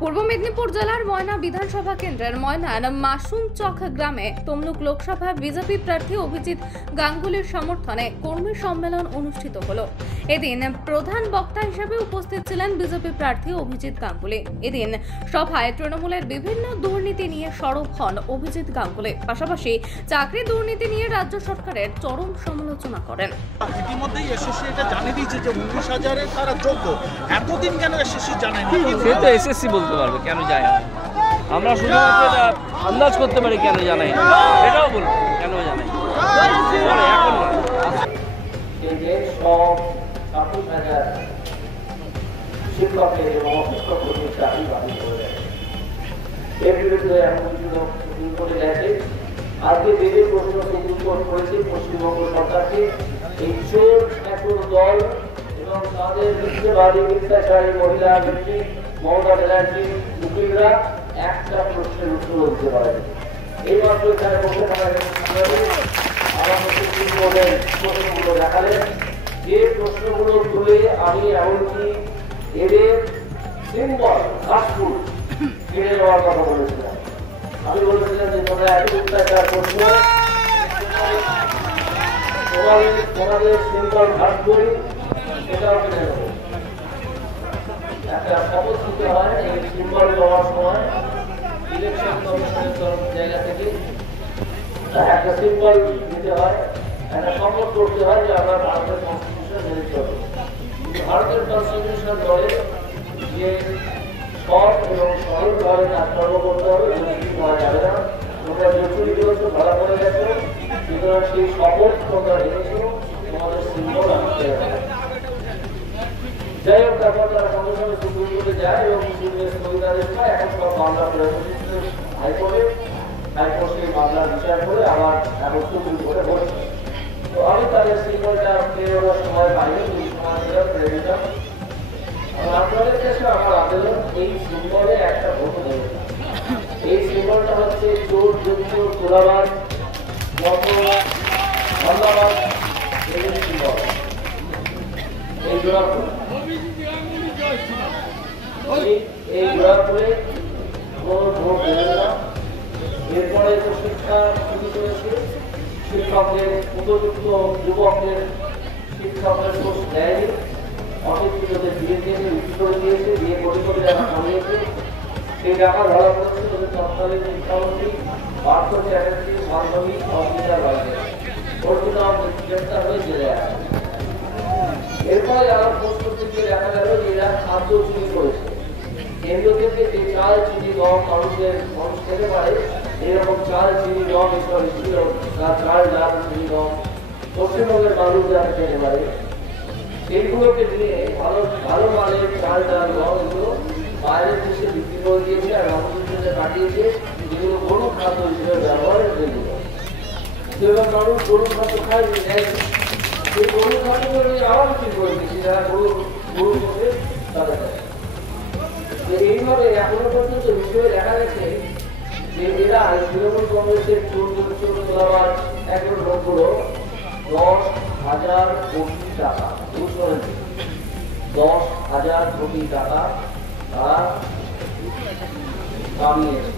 পূর্ব মেদিনীপুর জেলার ময়না বিধানসভা কেন্দ্রের ময়নার মাসুমচক গ্রামে তমলুক লোকসভায় বিজেপি প্রার্থী অভিজিৎ গাঙ্গুলির সমর্থনে কর্মী সম্মেলন অনুষ্ঠিত হলো। এদিন প্রধান বক্তা হিসেবে উপস্থিত ছিলেন বিজেপি প্রার্থী অভিজিৎ গাঙ্গুলি। এদিন সভায় তৃণমূলের বিভিন্ন দুর্নীতি নিয়ে সরব হন অভিজিৎ গাঙ্গুলি, পাশাপাশি চাকরি দুর্নীতি নিয়ে রাজ্য সরকারের চরম সমালোচনা করেন। ইতিমধ্যেই এসএসসি এটা জানিয়ে দিয়েছে যে 19,000-এর তারা যোগ্য। এতদিন কেন এসএসসি জানায়নি? সে তো এসএসসি বলতে পারবে কেন যায় না। আমরা শুধুমাত্র এটা আন্দাজ করতে পারি কেন জানাই, এটাও বলবো কেন জানাই এখন না। শিক্ষকের এবং অশিক্ষক কর্মীর চাকরি বাতিল করে দেয়। এর বিরুদ্ধে এমন কিছু লোক সুপ্রিম কোর্টে গেছে। আজকে যে প্রশ্ন সুপ্রিম কোর্ট করেছে পশ্চিমবঙ্গ সরকারকে, এই চোর একর দল এবং তাদের মিথ্যাবাদী মিথ্যাচারী মহিলা ব্যক্তি মমতা ব্যানার্জি উকিলরা একটা প্রশ্নের উত্তর দিতে পারে। এই মাত্র এখানে বসে থাকা আমাদের সুপ্রিম কোর্টের প্রশ্নগুলো দেখালেন। যে প্রশ্নগুলো তুলে আমি এমনকি এদের সিম্বল কাশফুল কেড়ে নেওয়ার কথা বলেছিলাম। আমি বলেছিলাম যে তোমরা এত অত্যাচার করছো, তোমাদের সিম্বল কাশফুল সেটাও কেড়ে নেবো। একটা শপথ নিতে হয় এই সিম্বল দেওয়ার সময় ইলেকশন কমিশনের জায়গা থেকে একটা সিম্বল দিতে হয়, একটা শপথ করতে হয় যে আমরা ভারতের কনস্টিটিউশন মেনে চলবো। ভারতের কনস্টিটিউশন বলে যে সৎ এবং সরলভাবে কাজকর্ম করতে হবে, দুর্নীতি করা যাবে না। তোমরা জোচুরি করেছো, ধরা পড়ে গেছো, সুতরাং সেই শপথ তোমরা রেখেছো, তোমাদের সিম্বল আনতে হবে। যাই হোক, তারপর তারা সঙ্গে সঙ্গে সুপ্রিম কোর্টে যায় এবং স্থগিতাদেশ পায়। এখন সব মামলা করে হাইকোর্টে, হাইকোর্ট সেই মামলার বিচার করে আবার এখন সুপ্রিম কোর্টে বসছে। তো আমি তাদের সিম্বলটা পেয়ে ওঠার সময় পাইনি, এই সময় পেয়ে যেতাম। আপনাদের কাছে আমার আবেদন, এই সিম্বলে একটা ভোট দেবে। এই সিম্বলটা হচ্ছে চোর যুক্ত তোলাবাজ ধন্যবাদ এদের সিম্বল। এই জোড়া করে কোনো ভোট দেবে না। এরপরে তো শিক্ষা শুরু করেছে, শিক্ষকদের উপযুক্ত যুবকদের শিক্ষকদের কোর্স দেয়নি, অশিক্ষিতদের বিয়ে দিয়েছে, বিক্রি করে দিয়েছে, বিয়ে কোটি কোটি টাকা কামিয়েছে। সেই টাকা ধরা পড়েছে ওদের তৎকালীন শিক্ষামন্ত্রী পার্থ চ্যাটার্জি বান্ধবী অঙ্কিতা রায়কে। ওর জন্য গ্রেপ্তার হয়ে জেলে আছে। এরপরে যারা খোঁজ করতে গিয়ে দেখা গেল যে এরা খাদ্য চুরি করেছে। কেন্দ্র থেকে যে চাল, চিনি, গম মানুষ খেতে পারে, এরকম চাল, চিনি, গম এসব চাল, ডাল, চিনি, গম পশ্চিমবঙ্গের মানুষ যারা খেতে পারে, সেইগুলোকে নিয়ে ভালো মানের চাল, ডাল, গম এগুলো বাইরের দেশে বিক্রি করে দিয়েছে আর রামচন্দ্রকে কাটিয়েছে, যেগুলো গরু খাদ্য হিসেবে ব্যবহারের জন্য। এবং মানুষ গরু খাদ্য খায়, সেই গরু খাদ্যগুলো নিয়ে আবার বিক্রি করে দিয়েছে যারা গরু পোষে তাদের। এইভাবে এখনো পর্যন্ত বিষয়ে দেখা গেছে যে এরা তৃণমূল কংগ্রেসের চোর তোলাবাজ একজন লোকগুলো 10,000 কোটি টাকা, 10,000 কোটি টাকা তারা কামিয়েছে।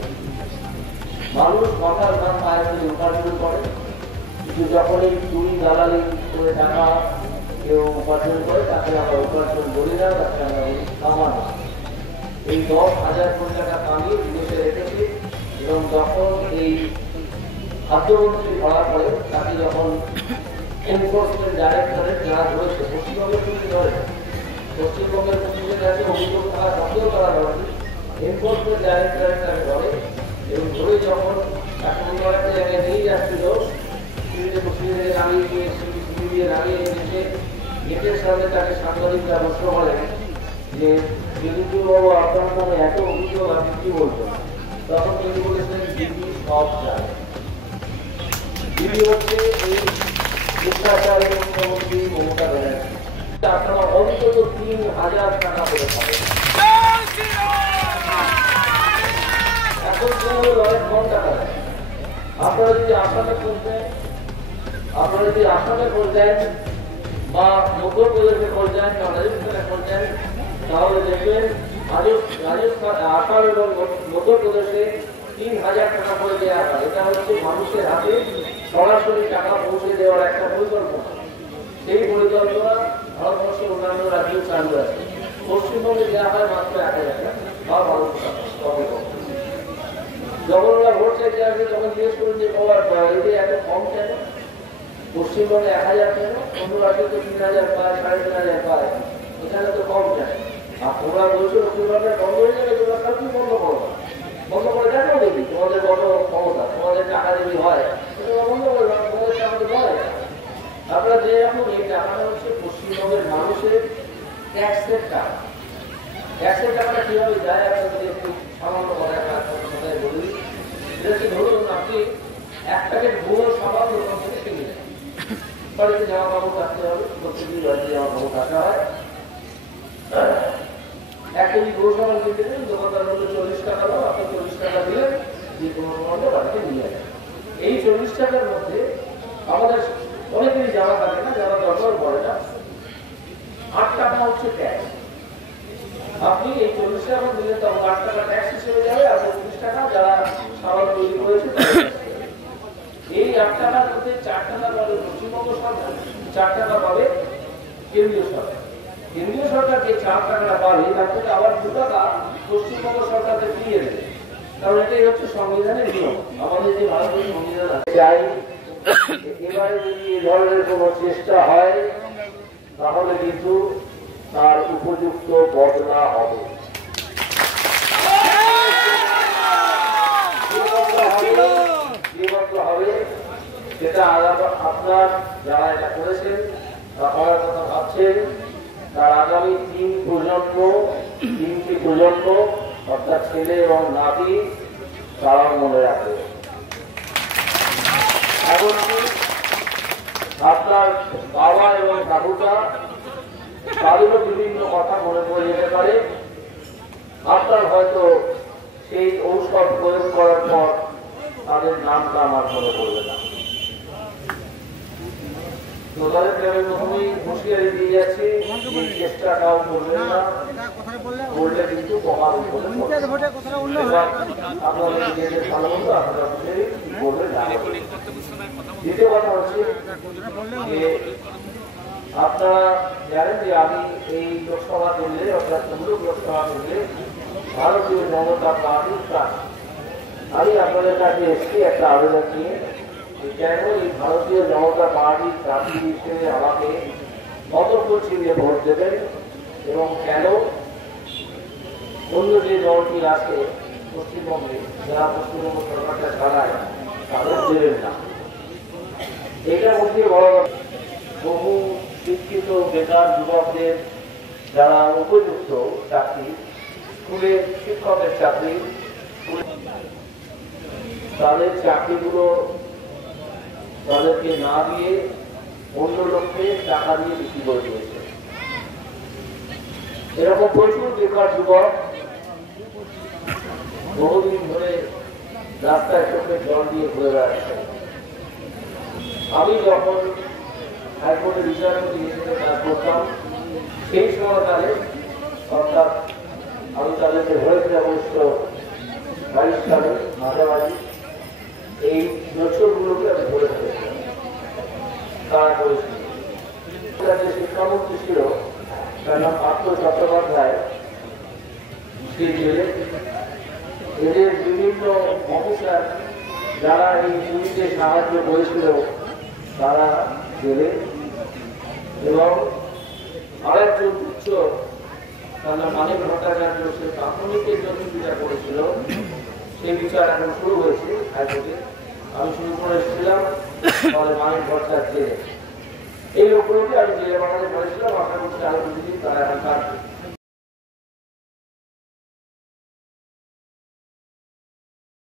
মানুষ মাথার দাম পায়ে থেকে উপার্জন করে, কিন্তু যখন এই চুরি দালালি করে টাকা কেউ উপার্জন করে তাকে আমরা উপার্জন বলি না, তাকে আমরা বলি কামানো। এই 10,000 কোটি টাকা কামিয়ে বিদেশে রেখেছে এবং যখন এই খাদ্যমন্ত্রী ধরা পড়ে তাকে যখন এনফোর্সমেন্ট ডাইরেক্টরেট যারা ধরেছে, পশ্চিমবঙ্গের পুলিশ ধরে, পশ্চিমবঙ্গের পুলিশের কাছে অভিযোগ থাকা সত্ত্বেও তারা ধরেছে, এনফোর্সমেন্ট ডাইরেক্টরেট তাকে ধরে এবং ধরে যখন তাকে অন্য একটা জায়গায় নিয়ে যাচ্ছিল, সিভিলে নামিয়ে দিয়ে সিভি দিয়ে নামিয়ে এনেছে, গেটের সামনে তাকে সাংবাদিকরা প্রশ্ন করেন যে বিদ্যুৎবাবু আপনার নামে এত অভিযোগ, আপনি কি বলবেন? তখন তিনি বলেছেন দিদি সব জানে। দিদি হচ্ছে এই শিক্ষাচারী মুখ্যমন্ত্রী মমতা ব্যানার্জি। আপনারা অন্তত 3,000 টাকা করে পাবেন। এখন অনেক কম টাকা দেয়। আপনারা যদি আসামে খোঁজ দেন বা মধ্যপ্রদেশে খোঁজ দেন বা রাজস্থানে খোঁজ দেন, তাহলে দেখবেন রাজস্থান, আসাম এবং মধ্যপ্রদেশে 3000 টাকা করে দেওয়া হয়। এটা হচ্ছে মানুষের হাতে সরাসরি টাকা পৌঁছে দেওয়ার একটা পরিকল্পনা। সেই পরিকল্পনা ভারতবর্ষের অন্যান্য রাজ্যেও চালু আছে। পশ্চিমবঙ্গে দেওয়া হয় মাত্র 1000 টাকা বা 1200 টাকা। যখন ওরা ভোট চাইতে আসবে তখন জিজ্ঞেস করুন যে এদের এত কম কেন, পশ্চিমবঙ্গে 1000 কেন, অন্য রাজ্যে তো 3000 পায়, 3500 পায়, এখানে তো কম কেন? আর তোমরা বলছো লক্ষ্মীর বন্ধ হয়ে যাবে, তোমরা কালকে বন্ধ করো না, বন্ধ করে দেখো দেখি তোমাদের কত ক্ষমতা, তোমাদের টাকা যদি হয় তোমরা বন্ধ করে দাও, তোমাদের টাকা তো বলে। আপনারা যে এখন এই টাকাটা হচ্ছে পশ্চিমবঙ্গের মানুষের ট্যাক্সের টাকা। ট্যাক্সের টাকাটা কিভাবে যায় আপনাদের একটু সামান্য কথায় বলি। এটা কি ধরুন আপনি এক প্যাকেট গুঁড়ো সাবান দোকান থেকে কিনে নেন, বাড়িতে জামা কাপড় কাটতে হবে, প্রত্যেকদিন বাড়িতে জামা কাপড় কাটা হয়। 1 কেজি গুঁড়ো সাবান কিনতে দেন, দোকানদার বলতে 40 টাকা দাও, আপনি 40 টাকা দিলেন, যে কোনো সামানটা বাড়িতে নিয়ে আসেন। এই 40 টাকার মধ্যে আমাদের অনেকেরই জামা কাটে না, যারা দরকার পড়ে না, 8 টাকা হচ্ছে ট্যাক্স। আপনি এই 40 টাকা দিলে তখন 8 টাকা ট্যাক্স হিসেবে যাবে, আর 25 টাকা যারা সাবান তৈরি করেছে এই 8 টাকার মধ্যে 4 টাকা পাবে পশ্চিমবঙ্গ সরকার, 4 টাকা পাবে কেন্দ্রীয় সরকার। কেন্দ্রীয় সরকার যে 4 টাকাটা পাবে তার থেকে আবার 2 টাকা পশ্চিমবঙ্গ সরকারকে ফিরিয়ে দেবে, কারণ এটাই হচ্ছে সংবিধানের নিয়ম। আমাদের যে ভারতীয় সংবিধান আছে, চাই এবারে যদি এই ধরনের কোনো চেষ্টা হয় তাহলে কিন্তু তার উপযুক্ত বদলা হবে। হবে সেটা আপনার যারা এটা করেছেন বা করার কথা ভাবছেন, তার আগামী 3টি প্রজন্ম অর্থাৎ ছেলে এবং নাতি, তারাও মনে রাখবে। এমনকি আপনার বাবা এবং কাকুটা, তাদেরও বিভিন্ন কথা মনে পড়ে যেতে পারে। আপনার হয়তো সেই ঔষধ প্রয়োগ করার পর তাদের নামটা আমার মনে পড়বে না। তো তাদেরকে আমি প্রথমেই হুঁশিয়ারি দিয়ে যাচ্ছি, এই চেষ্টাটাও করবেন না, করলে কিন্তু প্রমাণ আপনাদের নিজেদের ভালো মতো আপনারা করবেন না। দ্বিতীয় কথা হচ্ছে যে আপনারা জানেন যে আমি এই লোকসভা কেন্দ্রে অর্থাৎ তমলুক লোকসভা কেন্দ্রে ভারতীয় জনতা পার্টির প্রার্থী। আমি আপনাদের কাছে এসেছি একটা আবেদন নিয়ে, কেন এই ভারতীয় জনতা পার্টির প্রার্থী হিসেবে আমাকে সতর্ক ছিঁড়ে ভোট দেবেন এবং কেন অন্য যে দলটি আছে পশ্চিমবঙ্গে, যারা পশ্চিমবঙ্গ সরকারটা চালায়, তাদের দেবেন না। এটার মধ্যে বড় বহু শিক্ষিত বেকার যুবকদের যারা উপযুক্ত চাকরি, স্কুলের শিক্ষকের চাকরি, তাদের চাকরিগুলো তাদেরকে না দিয়ে অন্য লোককে টাকা দিয়ে বিক্রি করে দিয়েছে। এরকম প্রচুর বেকার যুবক বহুদিন ধরে রাস্তায় চোখে জল দিয়ে ঘুরে বেড়াচ্ছে। আমি যখন হাইকোর্টের বিচারপতি হিসেবে কাজ করতাম, সেই সময়কালে অর্থাৎ আমি তাদেরকে ধরেছি অবশ্য 22 সালে মাঝামাঝি, এই বছরগুলোকে আমি ধরে ফেলেছিলাম। তারা করেছিল, যে শিক্ষামন্ত্রী ছিল তার নাম পার্থ চট্টোপাধ্যায়, সে জেলে। এদের বিভিন্ন অফিসার যারা এই পুলিশে সাহায্য করেছিল তারা জেলে, এবং আরেকজন উচ্চ তার নাম মানিক ভট্টাচার্য, সে প্রাথমিকের জন্য বিচার করেছিল, সেই বিচার এখন শুরু হয়েছে হাইকোর্টে। আমি শুরু করে এসেছিলাম, তাহলে মানিক ভট্টাচার্য এই লোকগুলোকে আমি জেলে পাঠাতে পারেছিলাম। আশা করছি আরো 2 দিন তারা এখন কাটবে।